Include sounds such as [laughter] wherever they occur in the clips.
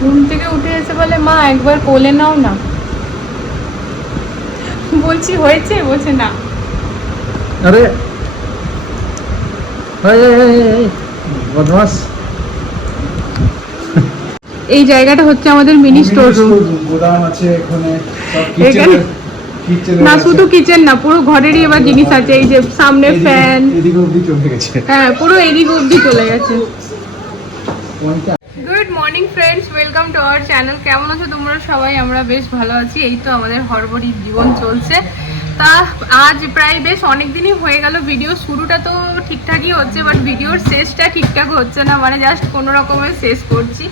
ঘুম থেকে উঠে এসে বলে মা একবার কোলে নাও না। বলছি হয়েছে? বলছে না। আরে এই, বদমাস। জায়গাটা হচ্ছে আমাদের মিনি স্টোর। গোদাম আছে এখানে সব কিচেন না শুধু কিচেন না পুরো ঘরেরই এবার জিনিস আছে এই যে সামনে ফ্যান এদিকে অবধি চলে গেছে। হ্যাঁ পুরো এদিক অব্দি চলে গেছে। Good morning friends welcome to our channel কেমন আছো তোমরা সবাই? আমরা বেশ ভালো আছি। এই তো আমাদের হরবরি জীবন চলছে। তা আজ প্রায় বেশ অনেক দিনই হয়ে গেল। ভিডিও শুরুটা তো ঠিকঠাকই হচ্ছে বাট ভিডিওর শেষটা ঠিকঠাক হচ্ছে না। মানে জাস্ট কোনো রকমের শেষ করছি।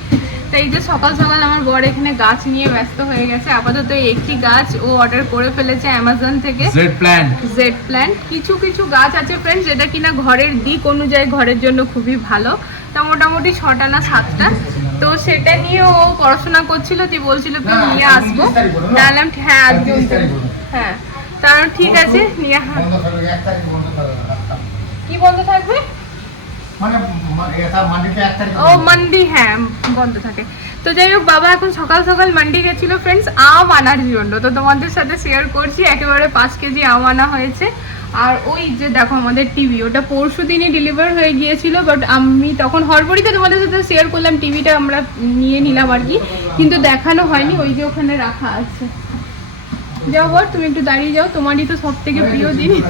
এই যে সকাল সকাল আমার বর এখানে গাছ নিয়ে ব্যস্ত হয়ে গেছে। আপাতত একটি গাছ ও অর্ডার করে ফেলেছে অ্যামাজন থেকে। জেড প্ল্যান জেড প্ল্যান্ট কিছু কিছু গাছ আছে ফ্রেন্ডস যেটা কিনা ঘরের দিক অনুযায়ী ঘরের জন্য খুবই ভালো। তা মোটামুটি ছটা না সাতটা। তো সেটা নিয়ে ও পড়াশোনা করছিল তুই বলছিল নিয়ে আসব। তাহলে হ্যাঁ আজ হ্যাঁ তার ঠিক আছে নিয়ে হ্যাঁ কি বন্ধ থাকবে? ও মান্ডি হ্যাঁ বন্ধ থাকে। তো যাই হোক বাবা এখন সকাল সকাল মান্ডি গেছিল ফ্রেন্ডস আম আনার জন্য। তো তোমাদের সাথে শেয়ার করছি একেবারে পাঁচ কেজি আম আনা হয়েছে। আর ওই যে দেখো আমাদের টিভি ওটা পরশু দিনই ডেলিভার হয়ে গিয়েছিল বাট আমি তখন হরবরিতে তোমাদের সাথে শেয়ার করলাম টিভিটা আমরা নিয়ে নিলাম আর কি। কিন্তু দেখানো হয়নি ওই যে ওখানে রাখা আছে। যাও বর তুমি একটু দাঁড়িয়ে যাও তোমারই তো সব থেকে প্রিয় জিনিস।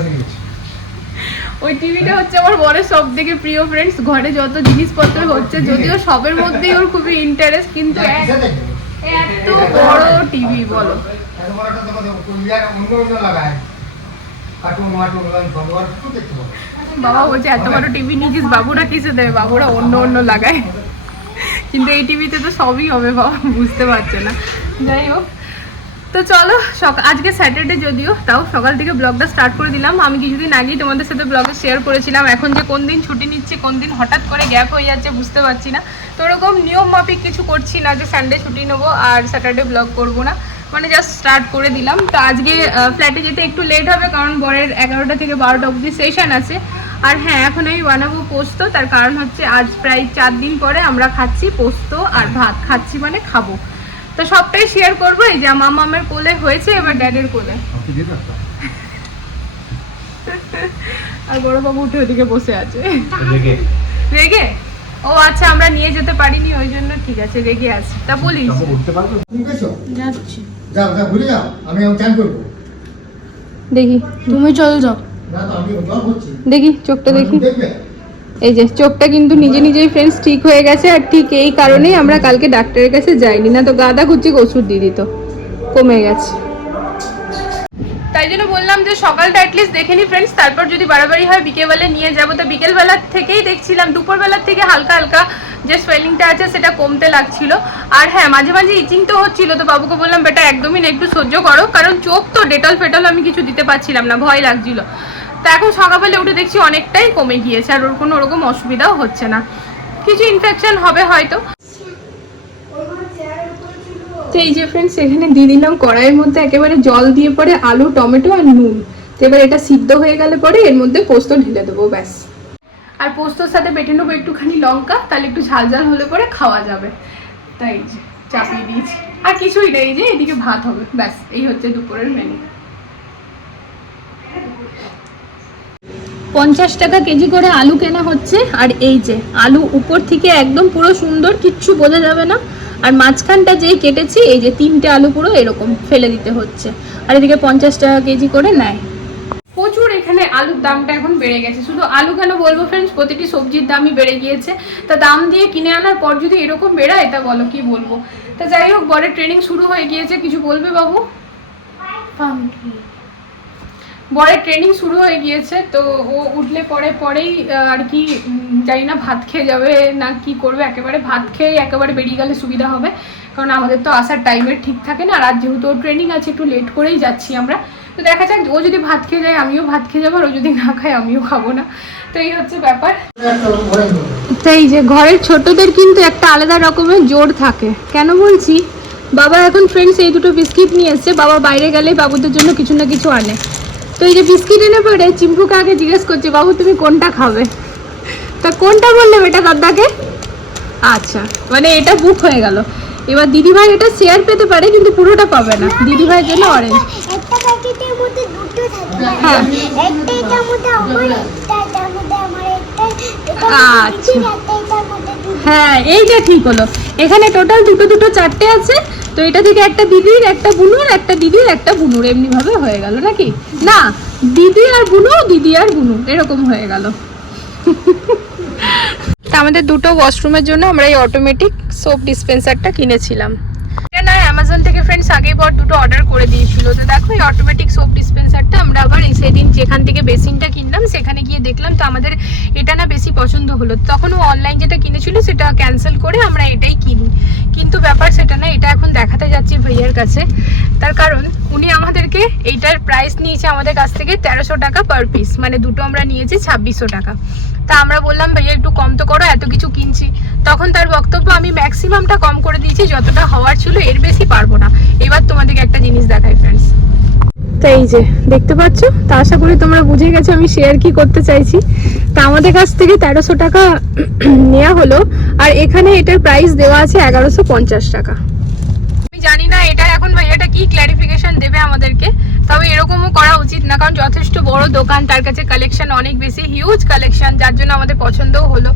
ওই টিভিটা হচ্ছে আমার বরের সব থেকে প্রিয় ফ্রেন্ডস ঘরে যত জিনিসপত্র হচ্ছে যদিও সবের মধ্যেই ওর খুবই ইন্টারেস্ট কিন্তু এত বড় টিভি বলো। বাবা বলছে এত বড় টিভি নিয়েছিস বাবুরা কিসে দেবে? বাবুরা অন্য অন্য লাগায়। কিন্তু এই টিভিতে তো সবই হবে বাবা বুঝতে পারছে না। যাই হোক। তো চলো আজকে স্যাটারডে যদিও, তাও সকাল থেকে ব্লগটা স্টার্ট করে দিলাম। আমি কিছুদিন আগেই তোমাদের সাথে ব্লগে শেয়ার করেছিলাম। এখন যে কোন দিন ছুটি নিচ্ছে, কোন দিন হঠাৎ করে গ্যাপ হয়ে যাচ্ছে বুঝতে পারছি না। তো ওরকম নিয়ম মাফিক কিছু করছি না যে সানডে ছুটি নেব আর স্যাটারডে ব্লগ করব না। মানে জাস্ট স্টার্ট করে দিলাম। তো আজকে ফ্ল্যাটে যেতে একটু লেট হবে কারণ বরের এগারোটা থেকে বারোটা অবধি সেশন আছে। আর হ্যাঁ এখন আমি বানাবো পোস্ত। তার কারণ হচ্ছে আজ প্রায় চার দিন পরে আমরা খাচ্ছি পোস্ত আর ভাত। খাচ্ছি মানে খাব। তো সবটাই শেয়ার করব এই যে আমার মামের কোলে হয়েছে এবার ড্যাডের কোলে। আর বড়বাবু উঠে ওদিকে বসে আছে। রেগে। ও আচ্ছা আমরা নিয়ে যেতে পারিনি ওই জন্য ঠিক আছে রেগে আছে। তা বলিস। যাচ্ছি। যাও যাও ঘুরে যাও। আমি এখন চান করব। দেখি তুমি চল যাও। না তো আমি জল করছি। দেখি চোখটা দেখি। দেখবে? এই যে চোখটা কিন্তু নিজে নিজেই ফ্রেন্ডস ঠিক হয়ে গেছে, আর ঠিক এই কারণেই আমরা কালকে ডাক্তারের কাছে যাইনি। না তো গাদা খুঁজছে, ওষুধ দিয়ে দিত। কমে গেছে। তাই জন্য বললাম যে সকালটা অ্যাটলিস্ট দেখে নি ফ্রেন্ডস তারপর যদি বাড়াবাড়ি হয় বিকেলবেলা নিয়ে যাব। তো বিকেলবেলার থেকেই দেখছিলাম, দুপুরবেলার থেকে হালকা হালকা যে সোয়েলিংটা আছে সেটা কমতে লাগছিল। আর হ্যাঁ মাঝে মাঝে ইচিং তো হচ্ছিল, তো বাবুকে বললাম, বেটা, একদমই না, একটু সহ্য করো। কারণ চোখ তো ডেটল ফেটল আমি কিছু দিতে পারছিলাম না, ভয় লাগছিল। তা এখন সকালবেলা উঠে দেখছি অনেকটাই কমে গিয়েছে, আর ওর কোনো ওরকম অসুবিধাও হচ্ছে না। কিছু ইনফেকশন হবে হয়তো। এই যে ফ্রেন্ডস এখানে দিয়ে দিলাম কড়াইয়ের মধ্যে একেবারে জল দিয়ে পরে আলু, টমেটো আর নুন। তো এবার এটা সিদ্ধ হয়ে গেলে পরে এর মধ্যে পোস্ত ঢেলে দেবো, ব্যাস। আর পোস্তর সাথে বেটে নেব একটুখানি লঙ্কা, তাহলে একটু ঝাল ঝাল হলে পরে খাওয়া যাবে। তাই চাপিয়ে দিয়েছি। আর কিছুই নেই যে, এদিকে ভাত হবে, ব্যাস, এই হচ্ছে দুপুরের মেনু পঞ্চাশ টাকা কেজি করে আলু কেনা হচ্ছে, আর এই যে, আলু উপর থেকে একদম পুরো সুন্দর, কিচ্ছু বোঝা যাবে না। আর মাঝখানটা যেই কেটেছি, এই যে তিনটে আলু পুরো এরকম ফেলে দিতে হচ্ছে। আর এদিকে পঞ্চাশ টাকা কেজি করে নেয়। প্রচুর এখানে আলুর দামটা এখন বেড়ে গেছে। শুধু আলু কেন বলব ফ্রেন্ডস প্রতিটি সবজির দামই বেড়ে গিয়েছে। তা দাম দিয়ে কিনে আনার পর যদি এরকম বেড়ায়, তা বলো, কি বলব? তা যাই হোক বরের ট্রেনিং শুরু হয়ে গিয়েছে। কিছু বলবে বাবু? বরের ট্রেনিং শুরু হয়ে গিয়েছে, তো ও উঠলে পরে পরেই আর কি জানি না ভাত খেয়ে যাবে না কি করবে, একেবারে ভাত খেয়ে একেবারে বেরিয়ে গেলে সুবিধা হবে, কারণ আমাদের তো আসার টাইমের ঠিক থাকে না, আর আজ যেহেতু ওর ট্রেনিং আছে, একটু লেট করেই যাচ্ছি আমরা, তো দেখা যাক, ও যদি ভাত খেয়ে যায়, আমিও ভাত খেয়ে যাব, আর ও যদি না খায়, আমিও খাব না, তো এই হচ্ছে ব্যাপার। তো এই যে ঘরের ছোটদের কিন্তু একটা আলাদা রকমের জোর থাকে, কেন বলছি? বাবা এখন ফ্রেন্ডস এই দুটো বিস্কিট নিয়ে এসছে, বাবা বাইরে গেলে বাবুদের জন্য কিছু না কিছু আনে। তো এই যে বিস্কিট এনে পরে চিম্পুকে আগে জিজ্ঞেস করছে বাবু তুমি কোনটা খাবে? তা কোনটা বললে বেটা দাদাকে? আচ্ছা মানে এটা বুক হয়ে গেল। এবার দিদিভাই এটা শেয়ার পেতে পারে কিন্তু পুরোটা পাবে না। দিদিভাইয়ের জন্য অরেঞ্জ হ্যাঁ। এটা আচ্ছা। হ্যাঁ এইটা ঠিক হলো। এখানে টোটাল দুটো দুটো চারটে আছে। তো এটা থেকে একটা দিদির একটা বুনুর একটা দিদির একটা বুনুর এমনি ভাবে হয়ে গেল নাকি? না দিদি আর বুনু দিদি আর বুনু এরকম হয়ে গেল। তা আমাদের দুটো ওয়াশরুমের জন্য আমরা এই অটোমেটিক সোপ ডিসপেন্সারটা কিনেছিলাম। এটা না অ্যামাজন থেকে ফ্রেন্ডস আগেই পর দুটো অর্ডার করে দিয়েছিল। তো দেখো, এই অটোমেটিক সোপ ডিসপেন্সারটা আমরা আবার এই সেদিন যেখান থেকে বেসিনটা কিনলাম, সেখানে গিয়ে দেখলাম তো আমাদের এটা না বেশি পছন্দ হলো। তখন ও অনলাইন যেটা কিনেছিল, সেটা ক্যান্সেল করে আমরা এটাই কিনি। কিন্তু ব্যাপার সেটা না, এটা এখন দেখাতে যাচ্ছি ভাইয়ার কাছে। তার কারণ, উনি আমাদেরকে এইটার প্রাইস নিয়েছে আমাদের কাছ থেকে তেরোশো টাকা পার পিস মানে দুটো আমরা নিয়েছি ছাব্বিশশো টাকা। তা আমরা বললাম, ভাইয়া, একটু কম তো করো, এত কিছু কিনছি। তখন তার বক্তব্য, আমি ম্যাক্সিমামটা কম করে দিয়েছি, যতটা হওয়ার ছিল, এর বেশি পারব না। এবার তোমাদেরকে একটা জিনিস দেখাই ফ্রেন্ডস তো এই যে, দেখতে পাচ্ছ? তা আশা করি তোমরা বুঝে গেছো আমি শেয়ার কি করতে চাইছি। তা আমাদের কাছ থেকে তেরোশো টাকা নেওয়া হলো, আর এখানে এটার প্রাইস দেওয়া আছে এগারোশো পঞ্চাশ টাকা। জানি না এটা এখন ভাইয়াটা কি ক্ল্যারিফিকেশন দেবে আমাদেরকে, তবে এরকমও করা উচিত না, কারণ যথেষ্ট বড় দোকান, তার কাছে কালেকশন অনেক বেশি হিউজ কালেকশন যার জন্য আমাদের পছন্দও হলো।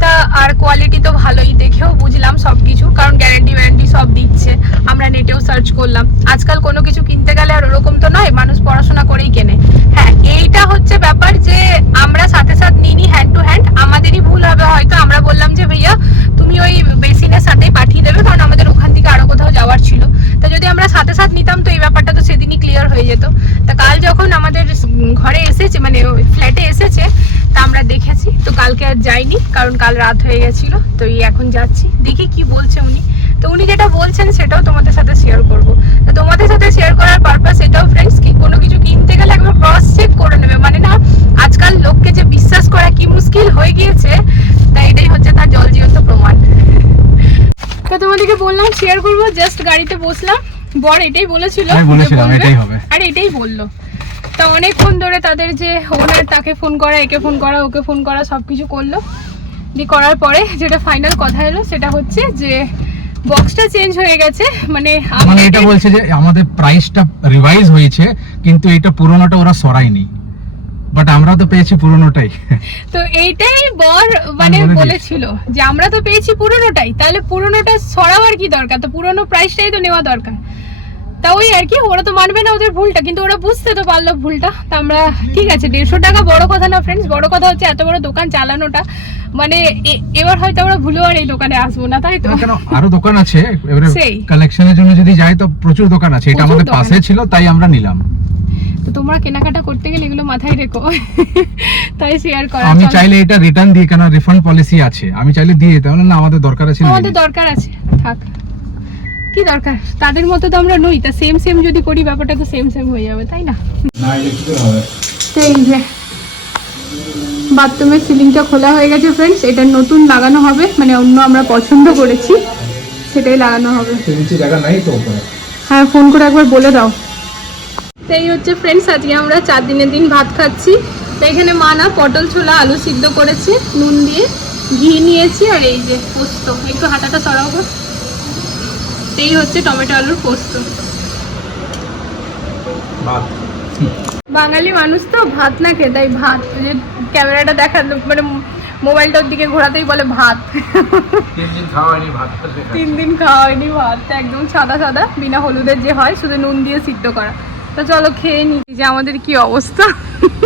তা আর কোয়ালিটি তো ভালোই, দেখেও বুঝলাম সব কিছু কারণ গ্যারান্টি ওয়ারেন্টি সব দিচ্ছে, আমরা নেটেও সার্চ করলাম। আজকাল কোনো কিছু কিনতে গেলে আর ওরকম তো নয়, মানুষ পড়াশোনা করেই কেনে। হ্যাঁ এইটা হচ্ছে ব্যাপার যে আমরা সাথে সাথে নিইনি হ্যান্ড টু হ্যান্ড আমাদেরই ভুল হবে হয়তো, আমরা বললাম যে, ভাইয়া, তুমি ওই বেসিনের সাথেই পাঠিয়ে দেবে, কারণ আমাদের ওখান থেকে আরও কোথাও যাওয়ার ছিল। তা যদি আমরা সাথে সাথে নিতাম তো এই ব্যাপারটা তো সেদিনই ক্লিয়ার হয়ে যেত। তা কাল যখন আমাদের ঘরে এসেছে মানে ফ্ল্যাটে এসেছে, তা আমরা দেখেছি। তো কালকে আর যাইনি, কারণ কাল রাত হয়ে গেছিল। তো এই এখন যাচ্ছি। দেখি কি বলছে উনি। তো উনি যেটা বলছেন সেটাও তোমাদের সাথে শেয়ার করব। তো তোমাদের সাথে শেয়ার করার পারপাস এটাও ফ্রেন্ডস কি কোনো কিছু কিনতে গেলে একবার ক্রস চেক করে নেবে মানে না আজকাল লোককে যে বিশ্বাস করা কি মুশকিল হয়ে গিয়েছে তাই এটাই হচ্ছে তার জল জীবন্ত প্রমাণ তো তোমাদেরকে বললাম শেয়ার করব জাস্ট গাড়িতে বসলাম। বর এটাই বলেছিল। আর এটাই বলল। তা অনেকক্ষণ ধরে তাদের যে ওনার তাকে ফোন করা একে ফোন করা ওকে ফোন করা সব কিছু করল। দিয়ে করার পরে যেটা ফাইনাল কথা এলো সেটা হচ্ছে যে বক্সটা চেঞ্জ হয়ে গেছে। মানে মানে আমাদের এটা বলছে যে আমাদের প্রাইসটা রিভাইজ হয়েছে কিন্তু এটা পুরোনোটা ওরা সরায়নি। বাট আমরা তো পেয়েছি পুরোনোটাই। তো এইটাই বর মানে বলেছিল যে আমরা তো পেয়েছি পুরোনোটাই তাহলে পুরোনোটা সরাবার কি দরকার? তো পুরোনো প্রাইসটাই তো নেওয়া দরকার। তা ওই আর কি ওরা তো মানবে না ওদের ভুলটা কিন্তু ওরা বুঝতে তো পারল ভুলটা। তা আমরা ঠিক আছে দেড়শো টাকা বড় কথা না ফ্রেন্ডস বড় কথা হচ্ছে এত বড় দোকান চালানোটা। মানে এবার হয়তো আমরা ভুলেও আর এই দোকানে আসব না তাই তো? কেন? আরও দোকান আছে এবারে। [laughs] কালেকশনের জন্য যদি যাই তো প্রচুর দোকান আছে। এটা আমাদের পাশে ছিল তাই আমরা নিলাম। তো তোমরা কেনাকাটা করতে গেলে এগুলো মাথায় রেখো। তাই শেয়ার করা আমি। চাইলে এটা রিটার্ন দিই কেন রিফান্ড পলিসি আছে। আমি চাইলে দিয়ে দিতে না আমাদের দরকার আছে আমাদের দরকার আছে। থাক। কি দরকার? তাদের মতো তো আমরা নই তা সেম সেম যদি করি ব্যাপারটা তো সেম সেম হয়ে যাবে তাই না? তো এই যে বাথরুমের সিলিংটা খোলা হয়ে গেছে ফ্রেন্ডস এটা নতুন লাগানো হবে মানে অন্য আমরা পছন্দ করেছি সেটাই লাগানো হবে। নিচে জায়গা নাই তো হ্যাঁ ফোন করে একবার বলে দাও। এই হচ্ছে ফ্রেন্ডস আজকে আমরা চার দিনের দিন ভাত খাচ্ছি। তো এখানে মা না পটল ছোলা আলু সিদ্ধ করেছে নুন দিয়ে ঘি নিয়েছি আর এই যে পোস্ত। একটু হাঁটাটা। তো এই হচ্ছে টমেটো আলুর পোস্ত। বাঙালি মানুষ তো ভাত না খেয়ে তাই ভাত। যে ক্যামেরাটা দেখা মানে মোবাইলটার দিকে ঘোরাতেই বলে ভাত। তিন দিন খাওয়া হয়নি ভাত। একদম সাদা সাদা বিনা হলুদের যে হয় শুধু নুন দিয়ে সিদ্ধ করা। তো চলো খেয়ে নি যে আমাদের কি অবস্থা।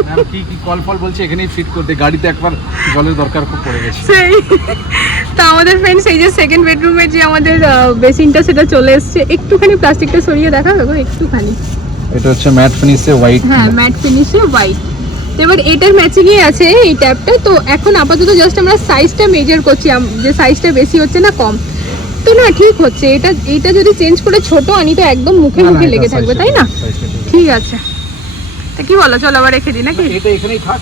ম্যাম কি কি কল ফল বলছে? এখানেই ফিট করতে। গাড়িতে একবার জলের দরকার খুব পড়ে গেছে। সেই। তো আমাদের এই যে সেকেন্ড যে আমাদের বেসিনটা সেটা চলে এসছে। একটুখানি প্লাস্টিকটা সরিয়ে দেখা গো একটুখানি। এটা হচ্ছে ম্যাট ফিনিশে হোয়াইট হ্যাঁ ম্যাট ফিনিশে হোয়াইট এবার এটার ম্যাচিংয়ে আছে এই ট্যাপটা তো এখন আপাতত জাস্ট আমরা সাইজটা মেজার করছি। যে সাইজটা বেশি হচ্ছে না কম। তো না ঠিক হচ্ছে। এটা এটা যদি চেঞ্জ করে ছোট আনি তো একদম মুখে মুখে লেগে থাকবে তাই না? ঠিক আছে। তা কি বলো চলো আবার রেখে দিই নাকি? এটা এখানেই থাক।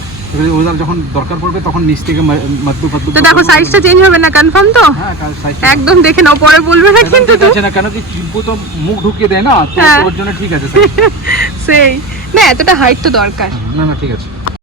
যখন দরকার পড়বে তখন নিচ থেকে মাদ্দু ফাদ্দু তো দেখো সাইজটা চেঞ্জ হবে। না কনফার্ম তো? হ্যাঁ সাইজ একদম দেখে নাও পরে বলবে না কিন্তু তো। আছে না কেন কি চিম্পু তো মুখ ঢুকিয়ে দেয় না? তো হ্যাঁ। ওর জন্য ঠিক আছে সেই [laughs] না এতটা হাইট তো দরকার। না না ঠিক আছে।